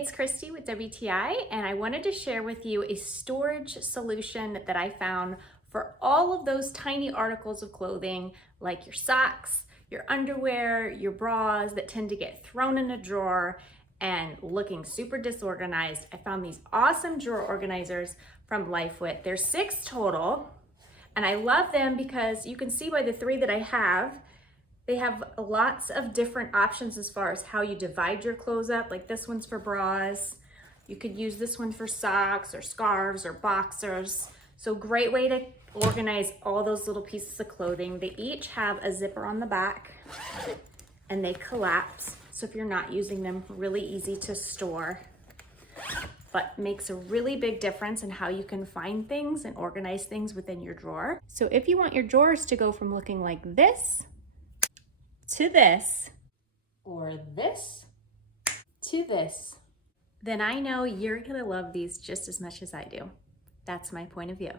it's Christy with WTI, and I wanted to share with you a storage solution that I found for all of those tiny articles of clothing, like your socks, your underwear, your bras that tend to get thrown in a drawer and looking super disorganized. I found these awesome drawer organizers from Lifewit. There's 6 total, and I love them because you can see by the 3 that I have, they have lots of different options as far as how you divide your clothes up. Like this one's for bras. You could use this one for socks or scarves or boxers. So great way to organize all those little pieces of clothing. They each have a zipper on the back and they collapse. So if you're not using them, really easy to store, but makes a really big difference in how you can find things and organize things within your drawer. So if you want your drawers to go from looking like this to this, or this to this, then I know you're gonna love these just as much as I do. That's my point of view.